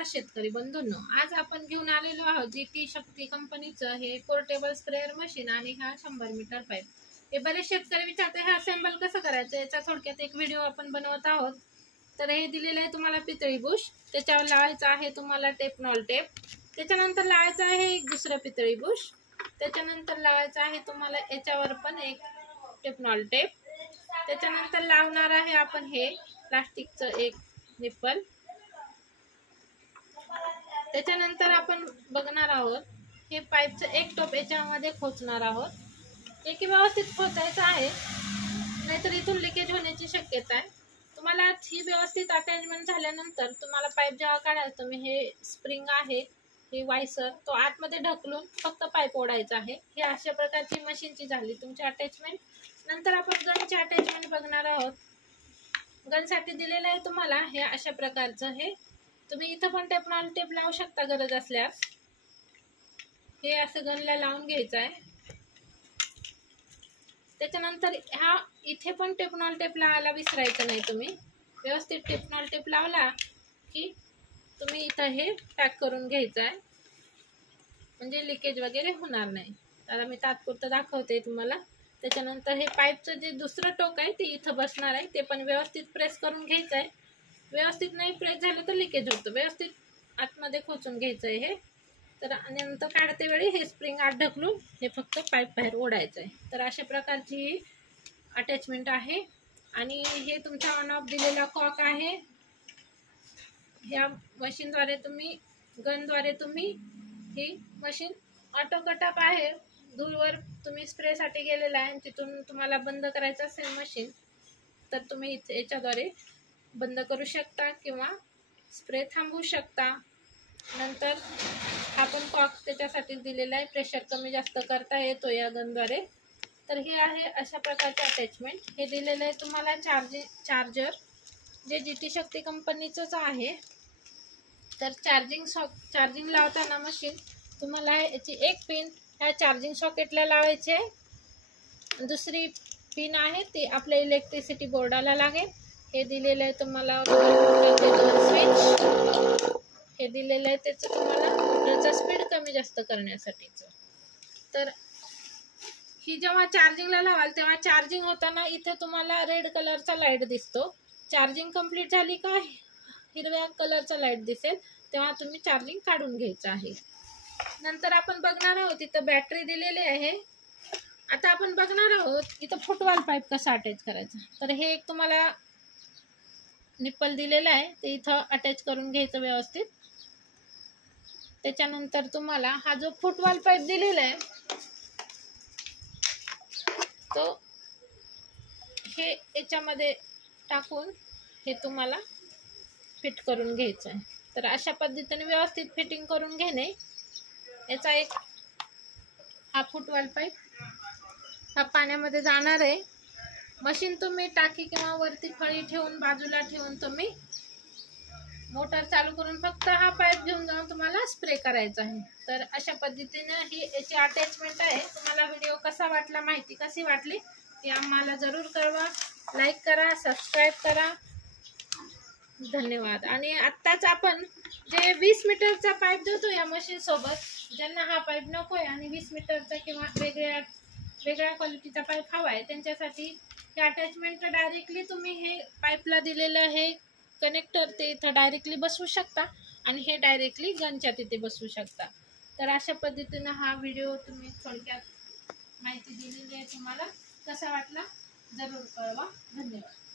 नमस्कार शेतकरी बंधूंनो, आज आपण घेऊन आलेलो आहोत जीटी शक्ती कंपनीचं हे पोर्टेबल स्प्रेअर मशीन आणि हा 100 मीटर पाईप। हे बरेच शेतकरी विचारते हे असेंबल कसं करायचं, याचा थोडक्यात एक व्हिडिओ आपण बनवत आहोत। तर हे दिलेलं आहे तुम्हाला पितळी बुश, त्याच्यावर लावायचं आहे तुम्हाला टेपनॉल टेप, त्याच्यानंतर लावायचं आहे एक दुसरं पितळी बुश, त्याच्यानंतर लावायचं आहे तुम्हाला याच्यावर पण एक टेपनॉल टेप, त्याच्यानंतर लावणार आहे आपण हे प्लास्टिकचं एक निप्पल, त्याच्यानंतर आपण बघणार आहोत हे पाईपचं एक टोप याच्यामध्ये खोचणार आहोत। एक व्यवस्थित खोचायचं आहे, नाहीतर इथून लिकेज होण्याची शक्यता आहे। तुम्हाला ही व्यवस्थित अटॅचमेंट झाल्यानंतर तुम्हाला पाईप जेव्हा काढायला तुम्ही हे स्प्रिंग आहे हे वायसर तो आतमध्ये ढकलून फक्त पाईप ओढायचा आहे। हे अशा प्रकारची मशीनची झाली तुमची अटॅचमेंट। नंतर आपण गनची अटॅचमेंट बघणार आहोत। गनसाठी दिलेलं आहे तुम्हाला हे अशा प्रकारचं, हे तुम्ही इथं पण टेपनॉल टेप लावू शकता गरज असल्यास। हे असं गनला लावून घ्यायचं आहे, त्याच्यानंतर हा इथे पण टेपनॉल टेप लावायला विसरायचं नाही। तुम्ही व्यवस्थित टेपनॉल टेप लावला की तुम्ही इथं हे पॅक करून घ्यायचं आहे, म्हणजे लिकेज वगैरे होणार नाही। तर मी तात्पुरतं दाखवते तुम्हाला। त्याच्यानंतर हे पाईपचं जे दुसरं टोक आहे ते इथं बसणार आहे, ते पण व्यवस्थित प्रेस करून घ्यायचं आहे। व्यवस्थित नाही प्रेस झालं तर लिकेज होतं, व्यवस्थित आतमध्ये खोचून घ्यायचं आहे हे। तर नंतर काढते वेळी हे स्प्रिंग आत ढकलून हे फक्त पाईप बाहेर ओढायचं आहे। तर अशा प्रकारची अटॅचमेंट आहे आणि हे तुमचा ऑन ऑफ दिलेला कॉक आहे। ह्या मशीनद्वारे तुम्ही गनद्वारे तुम्ही ही मशीन ऑटो कटअप आहे, दूरवर तुम्ही स्प्रेसाठी गेलेला आहे, तिथून तुम्हाला बंद करायचं असेल मशीन तर तुम्ही याच्याद्वारे बंद करू शकता किंवा स्प्रे थांबवू शकता। नंतर आपण कॉक त्याच्यासाठी दिलेला आहे, प्रेशर कमी जास्त करता येतो या गनद्वारे। तर हे आहे अशा प्रकारचे अटॅचमेंट। हे दिलेलं आहे तुम्हाला चार्जर जे जीटी शक्ती कंपनीचंच आहे। तर चार्जिंग लावताना मशीन तुम्हाला याची एक पिन ह्या चार्जिंग सॉकेटला लावायची आहे, दुसरी पिन आहे ती आपल्या इलेक्ट्रिसिटी बोर्डाला लागेल। हे दिलेलं आहे तुम्हाला स्विच, हे दिलेलं आहे त्याचं तुम्हाला मोटरचा स्पीड कमी जास्त करण्यासाठीचं। तर ही जेव्हा चार्जिंगला लावाल तेव्हा चार्जिंग होताना इथे तुम्हाला रेड कलरचा लाईट दिसतो, चार्जिंग कंप्लीट झाली का हिरव्या कलरचा लाईट दिसेल, तेव्हा तुम्ही चार्जिंग काढून घ्यायचं आहे। नंतर आपण बघणार आहोत इथं बॅटरी दिलेली आहे। आता आपण बघणार आहोत इथं फुटवाल पाईप कसा अटॅच करायचा। तर हे एक तुम्हाला निप्पल दिलेलं आहे, ते इथं अटॅच करून घ्यायचं व्यवस्थित। त्याच्यानंतर तुम्हाला हा जो फुटवाल पाईप दिलेला आहे तो हे याच्यामध्ये टाकून हे तुम्हाला फिट करून घ्यायचं आहे। तर अशा पद्धतीने व्यवस्थित फिटिंग करून घेणे। याचा एक हा फुटवाल पाईप हा पाण्यामध्ये जाणार आहे। मशीन तुम्ही टाकी किंवा वरती फळी ठेवून बाजूला ठेवून तुम्ही मोटर चालू करून फक्त हा पाईप घेऊन जाऊन तुम्हाला स्प्रे करायचा आहे। तर अशा पद्धतीने ही याची अटॅचमेंट आहे। तुम्हाला व्हिडिओ कसा वाटला, माहिती कशी वाटली ती आम्हाला जरूर कळवा, लाईक करा, सबस्क्राईब करा, धन्यवाद। आणि आत्ताच आपण जे 20 मीटरचा पाईप देतो या मशीन सोबत, ज्यांना हा पाईप नको आहे आणि 20 मीटरचा किंवा वेगळ्या क्वालिटीचा पाईप हवा आहे त्यांच्यासाठी हे अटॅचमेंट डायरेक्टली तुम्ही हे पाईपला दिलेलं हे कनेक्टर ते इथं डायरेक्टली बसवू शकता आणि हे डायरेक्टली गनच्या तिथे बसवू शकता। तर अशा पद्धतीने हा व्हिडिओ तुम्ही थोडक्यात माहिती दिलेली आहे, तुम्हाला कसा वाटला जरूर कळवा, धन्यवाद।